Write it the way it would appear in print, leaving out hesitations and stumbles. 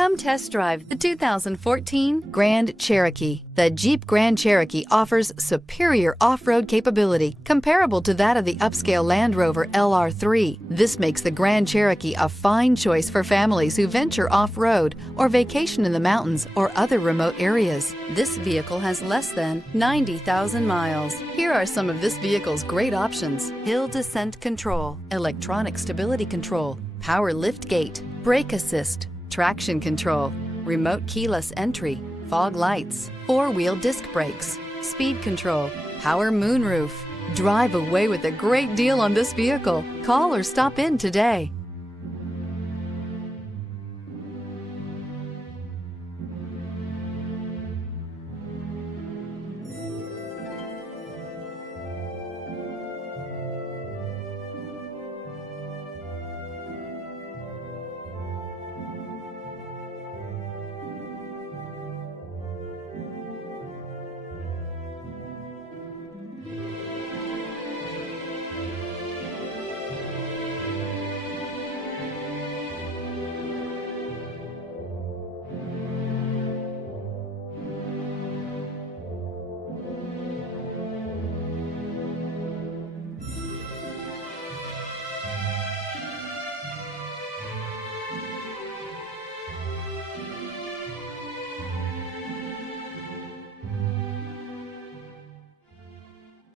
Come test drive the 2014 Grand Cherokee. The Jeep Grand Cherokee offers superior off-road capability comparable to that of the upscale Land Rover LR3. This makes the Grand Cherokee a fine choice for families who venture off-road or vacation in the mountains or other remote areas. This vehicle has less than 90,000 miles. Here are some of this vehicle's great options: hill descent control, electronic stability control, power lift gate, brake assist, traction control, remote keyless entry, fog lights, four-wheel disc brakes, speed control, power moonroof. Drive away with a great deal on this vehicle. Call or stop in today.